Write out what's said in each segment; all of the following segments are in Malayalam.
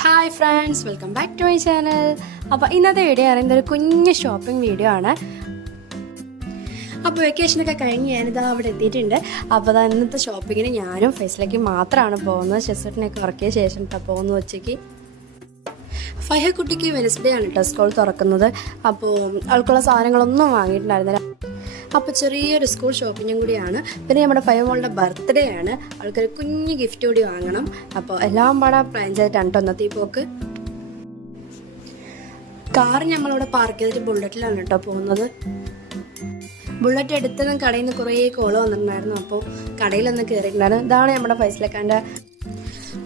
Hi friends welcome back to my channel അപ്പോൾ ഇന്നത്തെ വീഡിയോ പറയുന്നത് ഒരു കുഞ്ഞു ഷോപ്പിംഗ് വീഡിയോ ആണ്. അപ്പോൾ വെക്കേഷനൊക്കെ കഴിഞ്ഞ് ഞാനിതാ അവിടെ എത്തിയിട്ടുണ്ട്. അപ്പോൾ അതാ ഇന്നത്തെ ഷോപ്പിങ്ങിന് ഞാനും ഫേസിലേക്ക് മാത്രമാണ് പോകുന്നത്. ഷെസറ്റിനൊക്കെ ഉറക്കിയ ശേഷം ഇട്ടാ പോകുന്നു ഉച്ചയ്ക്ക്. ഫൈഹ കുട്ടിക്ക് വെനസ്ഡേ ആണ് കേട്ടോ സ്കൂൾ തുറക്കുന്നത്. അപ്പോൾ അവൾക്കുള്ള സാധനങ്ങളൊന്നും വാങ്ങിയിട്ടുണ്ടായിരുന്നില്ല. അപ്പോൾ ചെറിയൊരു സ്കൂൾ ഷോപ്പിങ്ങും കൂടിയാണ്. പിന്നെ നമ്മുടെ ഫൈവ് മോളുടെ ബർത്ത്ഡേ ആണ്. ആൾക്കൊരു കുഞ്ഞ് ഗിഫ്റ്റ് കൂടി വാങ്ങണം. അപ്പോൾ എല്ലാം പാടെ പ്ലാൻ ചെയ്തിട്ടാണ് പോക്ക്. കാർ ഞങ്ങളവിടെ പാർക്ക് ചെയ്തിട്ട് ബുള്ളറ്റിലാണ് കേട്ടോ പോകുന്നത്. ബുള്ളറ്റ് എടുത്തതും കടയിൽ നിന്ന് കുറേ കോൾ വന്നിട്ടുണ്ടായിരുന്നു. അപ്പോൾ കടയിലൊന്ന് കയറിയിട്ടുണ്ടായിരുന്നു ഇതാണ് നമ്മുടെ ഫൈസലക്കാന്റെ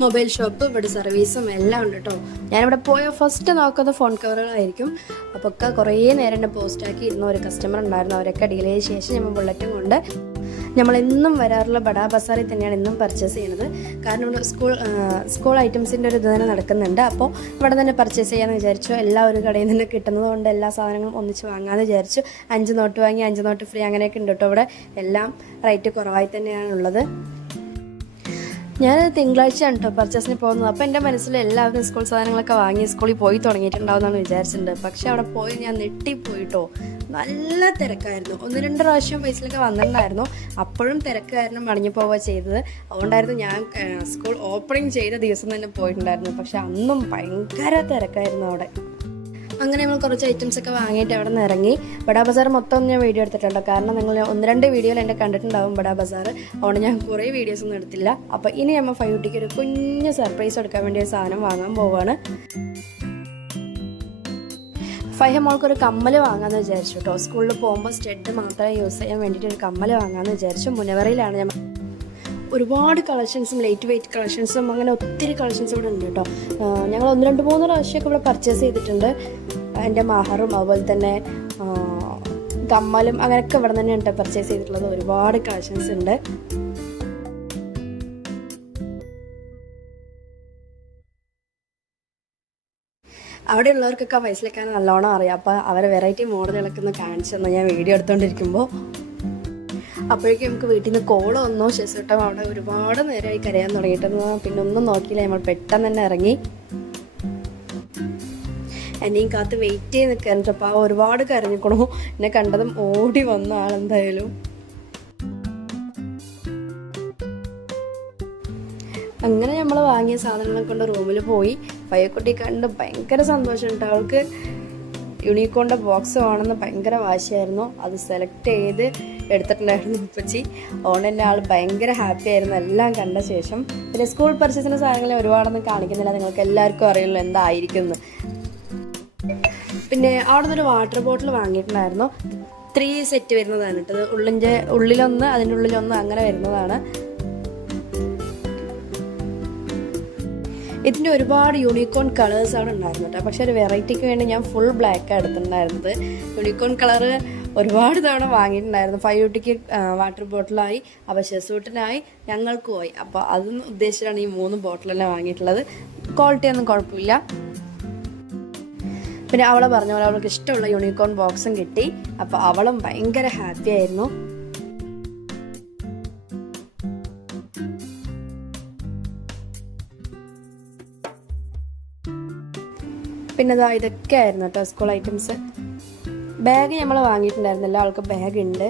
മൊബൈൽ ഷോപ്പ് ഇവിടെ സർവീസും എല്ലാം ഉണ്ട് കേട്ടോ ഞാനിവിടെ പോയ ഫസ്റ്റ് നോക്കുന്ന ഫോൺ കവറുകളായിരിക്കും അപ്പോൾ ഒക്കെ കുറേ നേരം എന്നെ പോസ്റ്റാക്കി ഇരുന്ന ഒരു കസ്റ്റമർ ഉണ്ടായിരുന്നു. അവരൊക്കെ ഡീൽ ചെയ്ത ശേഷം നമ്മൾ ബുള്ളറ്റും കൊണ്ട് നമ്മൾ എന്നും വരാറുള്ള ബഡാ ബസാറിൽ തന്നെയാണ് ഇന്നും പർച്ചേസ് ചെയ്യുന്നത്. കാരണം ഇവിടെ സ്കൂൾ സ്കൂൾ ഐറ്റംസിന്റെ ഒരു ഇത് തന്നെ നടക്കുന്നുണ്ട്. അപ്പോൾ ഇവിടെ തന്നെ പർച്ചേസ് ചെയ്യാമെന്ന് വിചാരിച്ചു. എല്ലാ ഒരു കടയിൽ നിന്ന് കിട്ടുന്നത് കൊണ്ട് എല്ലാ സാധനങ്ങളും ഒന്നിച്ച് വാങ്ങാമെന്ന് വിചാരിച്ചു. അഞ്ച് നോട്ട് വാങ്ങി അഞ്ച് നോട്ട് ഫ്രീ അങ്ങനെയൊക്കെ ഉണ്ട് കേട്ടോ ഇവിടെ. എല്ലാം റേറ്റ് കുറവായി തന്നെയാണുള്ളത് ഞാൻ തിങ്കളാഴ്ചയാണ് കേട്ടോ പർച്ചേസിന് പോകുന്നത്. അപ്പോൾ എന്റെ മനസ്സിൽ എല്ലാവരും സ്കൂൾ സാധനങ്ങളൊക്കെ വാങ്ങി സ്കൂളിൽ പോയി തുടങ്ങിയിട്ടുണ്ടാവുമെന്നാണ് വിചാരിച്ചിട്ടുണ്ട്. പക്ഷേ അവിടെ പോയി ഞാൻ നെട്ടിപ്പോയിട്ടോ നല്ല തിരക്കായിരുന്നു. ഒന്ന് രണ്ട് പ്രാവശ്യം വയസ്സിലൊക്കെ വന്നിട്ടുണ്ടായിരുന്നു. അപ്പോഴും തിരക്കായിരുന്നു മടങ്ങി പോവുക ചെയ്തത്. അതുകൊണ്ടായിരുന്നു ഞാൻ സ്കൂൾ ഓപ്പണിങ് ചെയ്ത ദിവസം തന്നെ പോയിട്ടുണ്ടായിരുന്നു. പക്ഷെ അന്നും ഭയങ്കര തിരക്കായിരുന്നു അവിടെ. അങ്ങനെ നമ്മൾ കുറച്ച് ഐറ്റംസ് ഒക്കെ വാങ്ങിയിട്ട് അവിടെ നിന്ന് ഇറങ്ങി. ബഡാ ബസാർ മൊത്തം ഞാൻ വീഡിയോ എടുത്തിട്ടുണ്ട്. കാരണം നിങ്ങൾ ഒന്ന് രണ്ട് വീഡിയോയിൽ എന്റെ കണ്ടിട്ടുണ്ടാവും ബഡാ ബസാർ. അതുകൊണ്ട് ഞാൻ കുറേ വീഡിയോസ് ഒന്നും എടുത്തില്ല. അപ്പോൾ ഇനി നമ്മൾ ഫൈവ് ഡിക്ക് ഒരു കുഞ്ഞ് സർപ്രൈസ് കൊടുക്കാൻ വേണ്ടി സാധനം വാങ്ങാൻ പോവുകയാണ് ഫൈഹ മോൾക്ക് ഒരു കമ്മൽ വാങ്ങാമെന്ന് വിചാരിച്ചു കേട്ടോ. സ്കൂളിൽ പോകുമ്പോൾ സ്റ്റെഡ് മാത്രമേ യൂസ് ചെയ്യാൻ വേണ്ടിയിട്ട് ഒരു കമ്മൽ വാങ്ങാമെന്ന് വിചാരിച്ചു. മുനവറയിലാണ് ഞാൻ ഒരുപാട് കളക്ഷൻസും ലൈറ്റ് വെയിറ്റ് കളക്ഷൻസും അങ്ങനെ ഒത്തിരി കളക്ഷൻസ് ഇവിടെ ഉണ്ട് കേട്ടോ. ഞങ്ങൾ ഒന്ന് രണ്ട് മൂന്ന് പ്രാവശ്യമൊക്കെ ഇവിടെ പർച്ചേസ് ചെയ്തിട്ടുണ്ട്. എന്റെ മഹറും അതുപോലെ തന്നെ കമ്മലും അങ്ങനെയൊക്കെ ഇവിടെ തന്നെ ഉണ്ട് പർച്ചേസ് ചെയ്തിട്ടുള്ളത്. ഒരുപാട് കളക്ഷൻസ് ഉണ്ട്. അവിടെ ഉള്ളവർക്കൊക്കെ വയസ്സിലേക്കാൻ നല്ലോണം അറിയാം. അപ്പോൾ അവരെ വെറൈറ്റി മോഡലുകളൊക്കെ ഒന്ന് കാണിച്ചു തന്നെ ഞാൻ വീഡിയോ എടുത്തുകൊണ്ടിരിക്കുമ്പോൾ അപ്പോഴേക്കും നമുക്ക് വീട്ടിൽ നിന്ന് കോൾ വന്നോ. ശേഷം അവിടെ ഒരുപാട് നേരമായി കരയാൻ തുടങ്ങിയിട്ടെന്ന് പിന്നെ ഒന്നും നോക്കിയില്ല. നമ്മൾ പെട്ടെന്ന് തന്നെ ഇറങ്ങി. എന്നെയും കാത്ത് വെയിറ്റ് ചെയ്ത് നിൽക്കാനിട്ടപ്പോൾ ആ ഒരുപാട് കരഞ്ഞിക്കണു എന്നെ കണ്ടതും ഓടി വന്ന ആളെന്തായാലും അങ്ങനെ നമ്മൾ വാങ്ങിയ സാധനങ്ങളെ കൊണ്ട് റൂമിൽ പോയി. പയ്യക്കുട്ടി കണ്ട് ഭയങ്കര സന്തോഷമുണ്ട് അവൾക്ക് യൂണിക്കോണിന്റെ ബോക്സ് വേണമെന്ന് ഭയങ്കര വാശിയായിരുന്നു. അത് സെലക്ട് ചെയ്ത് എടുത്തിട്ടുണ്ടായിരുന്നു ഉപ്പച്ചി. അതുകൊണ്ട് ആൾ ഭയങ്കര ഹാപ്പി ആയിരുന്നു. എല്ലാം കണ്ട ശേഷം. പിന്നെ സ്കൂൾ പർച്ചേസിന്റെ സാധനങ്ങൾ ഒരുപാടൊന്നും കാണിക്കുന്നില്ല. നിങ്ങൾക്ക് എല്ലാവർക്കും അറിയുള്ളൂ എന്തായിരിക്കും പിന്നെ അവിടെ നിന്നൊരു വാട്ടർ ബോട്ടിൽ വാങ്ങിയിട്ടുണ്ടായിരുന്നു. ത്രീ സെറ്റ് വരുന്നതാണ് കേട്ടത് ഉള്ളിന്റെ ഉള്ളിലൊന്ന് അതിന്റെ ഉള്ളിലൊന്ന് അങ്ങനെ വരുന്നതാണ്. ഇതിന്റെ ഒരുപാട് യൂണിക്കോൺ കളേഴ്സ് ആണ് ഉണ്ടായിരുന്നത് കേട്ടോ. പക്ഷേ ഒരു വെറൈറ്റിക്ക് വേണ്ടി ഞാൻ ഫുൾ ബ്ലാക്ക് എടുത്തിട്ടുണ്ടായിരുന്നത്. യൂണിക്കോൺ കളറ് ഒരുപാട് തവണ വാങ്ങിയിട്ടുണ്ടായിരുന്നു. ഫൈവ് യൂട്ടിക്ക് വാട്ടർ ബോട്ടിലായി അപ്പോൾ ഷെസൂട്ടിനായി ഞങ്ങൾക്കും ആയി. അപ്പോൾ അതും ഉദ്ദേശിച്ചാണ് ഈ മൂന്ന് ബോട്ടിലെല്ലാം വാങ്ങിയിട്ടുള്ളത്. ക്വാളിറ്റി ഒന്നും കുഴപ്പമില്ല. പിന്നെ അവളെ പറഞ്ഞ പോലെ അവൾക്ക് ഇഷ്ടമുള്ള യൂണിക്കോൺ ബോക്സും കിട്ടി. അപ്പോൾ അവളും ഭയങ്കര ഹാപ്പി ആയിരുന്നു. പിന്നെ ഇതാ ഇതൊക്കെ ആയിരുന്നു കേട്ടോ സ്കൂൾ ഐറ്റംസ് ബാഗ് നമ്മൾ വാങ്ങിയിട്ടുണ്ടായിരുന്നില്ല ആൾക്ക് ബാഗ് ഉണ്ട്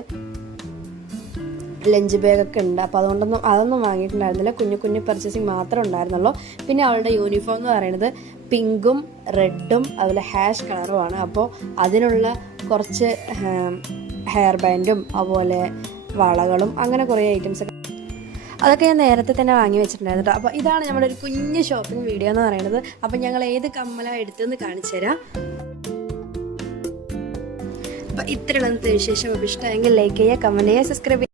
ലഞ്ച് ബാഗൊക്കെ ഉണ്ട്. അപ്പോൾ അതുകൊണ്ടൊന്നും അതൊന്നും വാങ്ങിയിട്ടുണ്ടായിരുന്നില്ല. കുഞ്ഞു കുഞ്ഞു പർച്ചേസിങ് മാത്രമേ ഉണ്ടായിരുന്നുള്ളൂ. പിന്നെ അവളുടെ യൂണിഫോം എന്ന് പറയുന്നത് പിങ്കും റെഡും അതുപോലെ ഹാഷ് കളറുമാണ് അപ്പോൾ അതിനുള്ള കുറച്ച് ഹെയർ ബാൻഡും അതുപോലെ വളകളും അങ്ങനെ കുറേ ഐറ്റംസ് ഒക്കെ. അതൊക്കെ ഞാൻ നേരത്തെ തന്നെ വാങ്ങി വെച്ചിട്ടുണ്ടായിരുന്നു കേട്ടോ. അപ്പോൾ ഇതാണ് നമ്മുടെ ഒരു കുഞ്ഞ് ഷോപ്പിംഗ് വീഡിയോ എന്ന് പറയുന്നത്. അപ്പോൾ ഞങ്ങൾ ഏത് കമ്മലാണ് എടുത്തെന്ന് കാണിച്ചു തരാം. അപ്പോൾ ഇത്രയുള്ള വിശേഷം. ഇഷ്ടമെങ്കിൽ ലൈക്ക് ചെയ്യുക കമന്റ് ചെയ്യുക സബ്സ്ക്രൈബ് ചെയ്യുക.